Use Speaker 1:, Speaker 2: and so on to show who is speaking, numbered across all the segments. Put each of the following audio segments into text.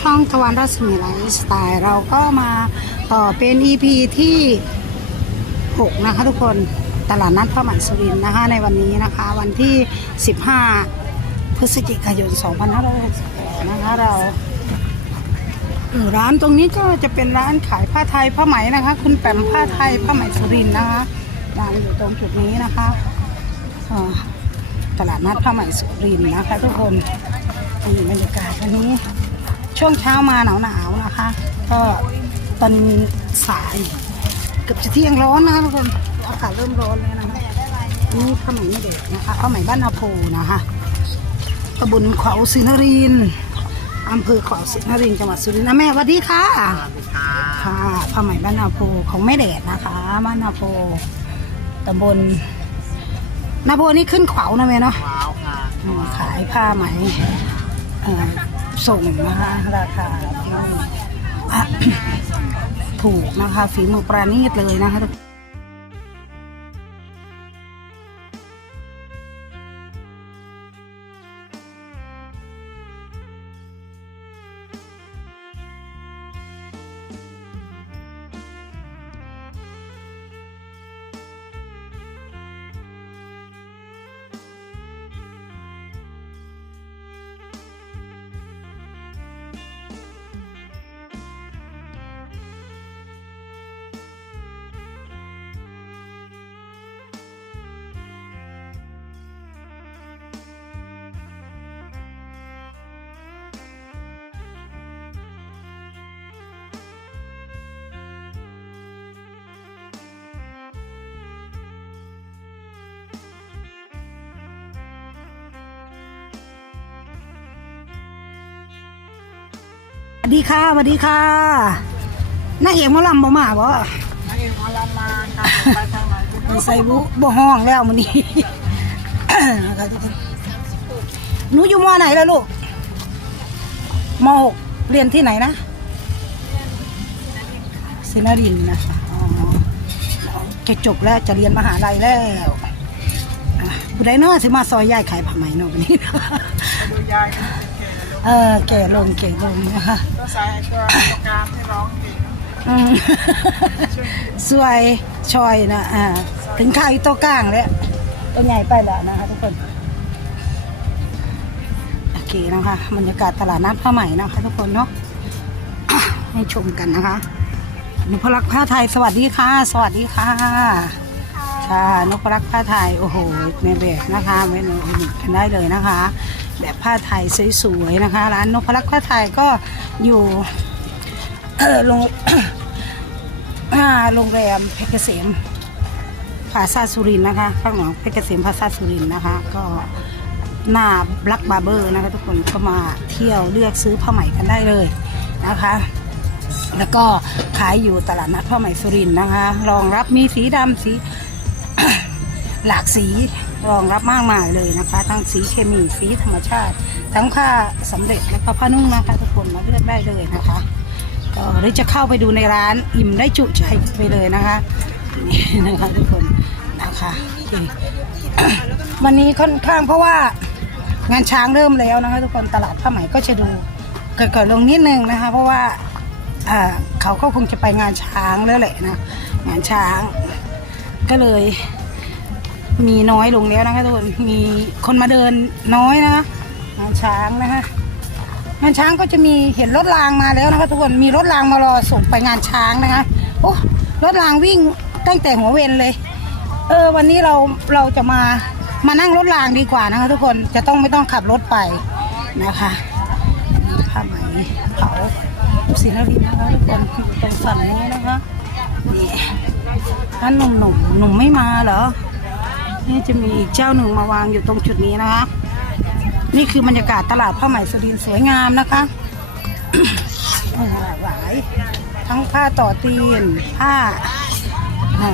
Speaker 1: ช่องทวันรัศมีไลฟ์สไตล์เราก็มาต่อเป็น EP ที่ 6 นะคะทุกคนตลาดนัดพระหม่สุรินนะคะในวันนี้นะคะวันที่ 15 พฤศจิกายน 2568นะคะเราเออร้านตรงนี้ก็จะเป็นร้านขายผ้าไทยผ้าไหมนะคะ คุณแปมผ้าไทยผ้าไหมสุรินนะคะร้านอยู่ตรงจุดนี้นะคะตลาดนัดผ้าไหมสุรินนะคะ ทุกคนนี่บรรยากาศวันนี้ ช่วงเช้ามาหนาวๆนะคะ ก็ตอนสายเกือบจะเที่ยงร้อนนะคะทุกคนอากาศเริ่มร้อนแล้วนะคะนี่ผ้าไหมไม่เด็กนะคะผ้าไหมบ้านนาโพนะคะตำบลเขาศรีนครินทร์อำเภอเขาศรีนครินทร์จังหวัดสุรินทร์นะแม่สวัสดีค่ะค่ะผ้าไหมบ้านนาโพของแม่เดชนะคะบ้านนาโพตำบลนาโพนี่ขึ้นเขานะแม่เนาะ
Speaker 2: ว้าวค่ะ
Speaker 1: อืมขายผ้าไหมเอ่อ ส่งนะคะราคาที่ถูกนะคะฝีมือประณีตเลยนะคะ สวัสดีค่ะสวัสดีค่ะน้าเอกหมอลำบ่มาบ่
Speaker 2: นักเอกหมอลำมาค่ะไปทางไหนคุณ
Speaker 1: ใส่บุบ่ห้องแล้วมื้อนี้นะคะทุกคนหนูอยู่มอไหนแล้วลูกมหกเรียนที่ไหนนะศินรินทร์นะคะอ๋อจะจบแล้วจะเรียนมหาลัยแล้วอะผู้ใดเนาะสิมาซอยยายขายผ้าไหมเนาะวันนี้
Speaker 2: ดูยายแก่
Speaker 1: เออแก่ลงแก่ลงนะคะ
Speaker 2: ก็ใส่ตัวประกามให้ร้องเพลง
Speaker 1: อืมสวยชอยนะอ่าถึงข้าวอีโตวกลางแล้วตัวใหญ่ไปแล้วนะคะทุกคนโอเคนะคะบรรยากาศตลาดนัดผ้าไหมนะคะ ทุกคนเนาะให้ชมกันนะคะนพรักษ์ผ้าไทยสวัสดีค่ะ สวัสดีค่ะค่ะนพรักษ์ผ้าไทยโอ้โหในแบบนะคะไว้ในอุดหนุนกันได้เลยนะคะ แบบผ้าไทยสวยๆนะคะ ร้านนพรักษ์ผ้าไทยก็อยู่เออลงโรงแรมเพชรเกษมพาซาสุรินนะคะ ข้างหลังเพชรเกษมพาซาสุรินนะคะ ก็หน้าบลักบาร์เบอร์นะคะ ทุกคนก็มาเที่ยวเลือกซื้อผ้าไหมกันได้เลยนะคะ แล้วก็ขายอยู่ตลาดนัดผ้าไหมสุรินนะคะ รองรับมีสีดำสีหลากสี รองรับมากมายเลยนะคะ ทั้งสีเคมีสีธรรมชาติ ทั้งผ้าสำเร็จและก็ผ้านุ่งนะคะทุกคนมาเลือกได้เลยนะคะก็หรือจะเข้าไปดูในร้านอิ่มได้จุใจไปเลยนะคะนี่นะคะทุกคนนะคะโอเควันนี้ค่อนข้างเพราะว่างานช้างเริ่มแล้วนะคะ ทุกคนตลาดผ้าไหมก็จะดูเกิดๆลงนิดนึงนะคะ เพราะว่าอ่าเขาก็คงจะไปงานช้างแล้วแหละนะงานช้าง ก็เลย มีน้อยลงแล้วนะคะทุกคนมีคนมาเดินน้อยนะคะงานช้างนะคะงานช้างก็จะมีเห็นรถรางมาแล้วนะคะทุกคนมีรถรางมารอส่งไปงานช้างนะคะโอ้รถรางวิ่งตั้งแต่หัวเวนเลย เออ วันนี้เราเราจะมามานั่งรถรางดีกว่านะคะทุกคนจะต้องไม่ต้องขับรถไปนะคะนี่ผ้าไหมเผาศิลปินนะคะทุกคนตรงฝั่งนี้นะคะนี่นั่นหนุ่มหนุ่มหนุ่มไม่มาเหรอ นี่จะมีอีกเจ้าหนึ่งมาวางอยู่ตรงจุดนี้นะคะ นี่คือบรรยากาศตลาดผ้าไหมสุรินทร์สวยงามนะคะโอ้โหหลากหลายทั้งผ้าต่อตีน ผ้าอ่า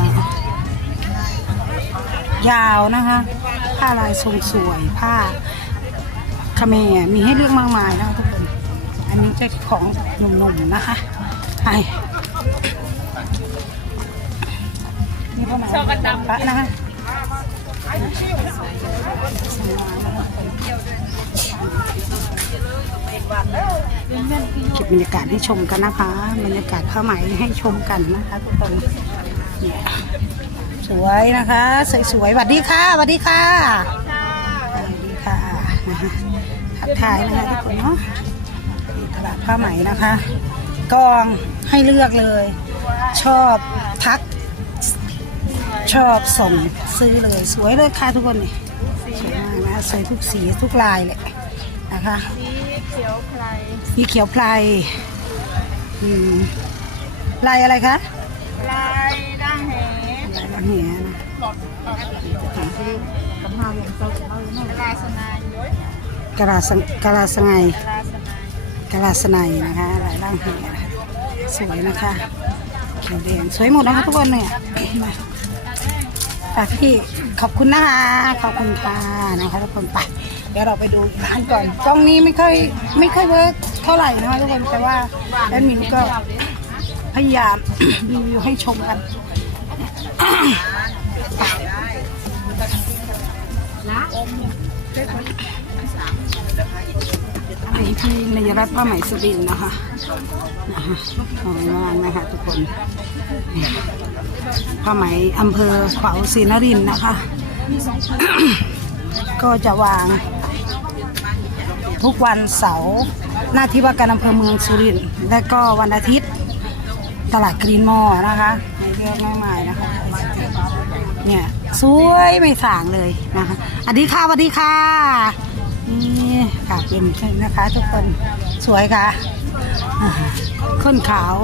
Speaker 1: ยาวนะคะ ผ้าลายทรงสวย ผ้าคาเขมรมีให้เลือกมากมายนะคะทุกคน อันนี้จะของหนุ่มๆนะคะไปนี่ผ้าไหมชอบกันดำนะคะ เก็บบรรยากาศให้ชมกันนะคะ บรรยากาศผ้าไหมให้ชมกันนะคะทุกคนเนี่ยสวยนะคะสวยๆสวัสดีค่ะสวัสดีค่ะสวัสดีค่ะนะคะทักทายนะคะทุกคนเนาะตลาดผ้าไหมนะคะ กองให้เลือกเลย ชอบทัก ชอบส่งซื้อเลย สวยเลยค่ะทุกคนนี่สวยมากนะสวยทุกสีทุกลายเลยนะคะ
Speaker 2: สีเขียวไพร
Speaker 1: สีเขียวพลายอืมลายอะไรคะ
Speaker 2: ลายด่างแห
Speaker 1: ลายละเหียนะ
Speaker 2: หลอดหลอดกำลังเจ้าจะเล่าเนาะลายสนายย้อย
Speaker 1: กะลาสังกะลาสไง
Speaker 2: ลายสนาย
Speaker 1: กะลาสไนนะคะลายล่างเหียนะคะสวยนะคะเขียวแดงสวยหมดนะคะทุกคนเนี่ย่ะพี่ขอบคุณนะคะขอบคุณค่ะนะคะทุกคนไปเดี๋ยวเราไปดูร้านก่อนกล้องนี้ไม่ค่อยไม่ค่อยเวิร์กเท่าไหร่นะคะทุกคนแต่ว่าแอดมินก็พยายามรีวิวให้ชมกันอันนี้ที่นายรัฐผ้าไหมสุรินนะคะนะคะสวยมากนะคะทุกคน ผ้าไหมอำเภอขวาวศรีนรินนะคะ ก็จะวางทุกวันเสาร์หน้าที่ว่าการอำเภอเมืองสุรินทร์และก็วันอาทิตย์ตลาดกรีนมอนะคะในเรื่องง่ายๆนะคะเนี่ยสวยไม่สางเลยนะคะสวัสดีค่ะสวัสดีค่ะนี่ค่ะเป็นใช่นะคะทุกคนสวยค่ะข้นขาว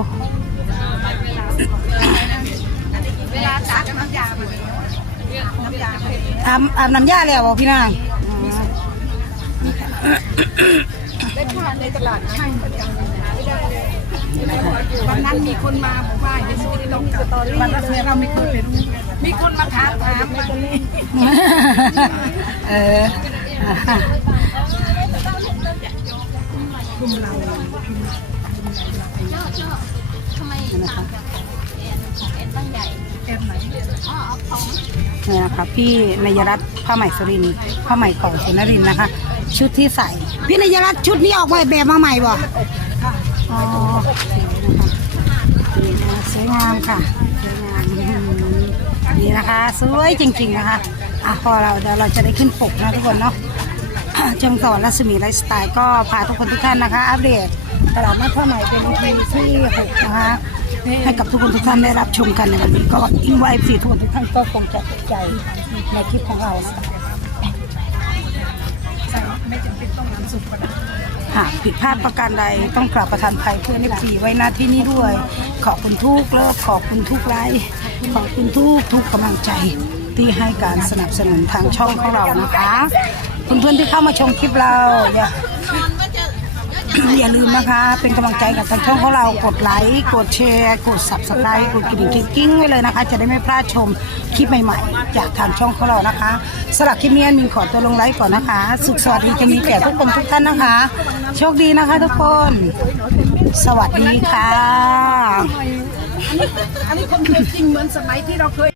Speaker 2: เวลาตัดน้ำยาแบบน้ำยา
Speaker 1: อาบอาบน้ำยาแล้วบอกพี่นางอ๋อ
Speaker 2: ได้ผ่านในตลาดใช่ประจำไม่ได้เลยวันนั้นมีคนมาบอกว่าจะซื้อที่ต้องกลับวันนั้นเราไม่เคยเป็นมีคนมาถามถามมาคนนี้
Speaker 1: เอออ่า
Speaker 3: ทำไม
Speaker 1: นี่นะคะ
Speaker 3: เอ็นตั้งใหญ่
Speaker 2: เอ็มไหน
Speaker 3: อ๋อเอาของ
Speaker 1: นี่นะคะพี่นายรัตน์ผ้าไหมสุรินทร์ผ้าไหมของศรีนรินทร์นะคะ ชุดที่ใส่ พี่นายรัตน์ชุดนี้ออกแบบมาใหม่บ่อ๋อนี่นะคะสวยงามค่ะสวยงามนี่นะคะสวยจริงๆนะคะอะพอเราเดี๋ยวเราจะได้ขึ้นปกนะทุกคนเนาะจังสอนรัศมีไลฟ์สไตล์ก็พาทุกคนทุกท่านนะคะ อัปเดตตลาดนัดผ้าไหมเป็นทีที่หกนะคะ ให้กับทุกคนทุกท่านได้รับชมกันในวันนี้ก็อิงไว้สีทุกคนทุกท่านก็คงจะติดใจในคลิปของเรานะ
Speaker 2: ใส่ไม่จำเป็นต้องน้ำซุปก็ได้
Speaker 1: หากผิดพลาดประการใดต้องกราบประทานภัยเพื่อนทีไว้หน้าที่นี้ด้วย ขอบคุณทุกเลิฟขอบคุณทุกไลค์ขอบคุณทุกทุกกำลังใจที่ให้การสนับสนุนทางช่องของเรานะคะเพื่อนๆที่เข้ามาชมคลิปเราอย่า อย่าลืมนะคะ เป็นกำลังใจกับทางช่องของเรากดไลค์กดแชร์กด subscribe กดกระดิ่งกิ๊งไว้เลยนะคะ จะได้ไม่พลาดชมคลิปใหม่ๆ จากทางช่องของเรานะคะสำหรับคลิปนี้มินขอตัวลงไลค์ก่อนนะคะ สุขสวัสดีจะมีแก่ทุกคนทุกท่านนะคะ โชคดีนะคะทุกคน สวัสดีค่ะ
Speaker 2: อันนี้คนเคยจริงเหมือนสมัยที่เราเคย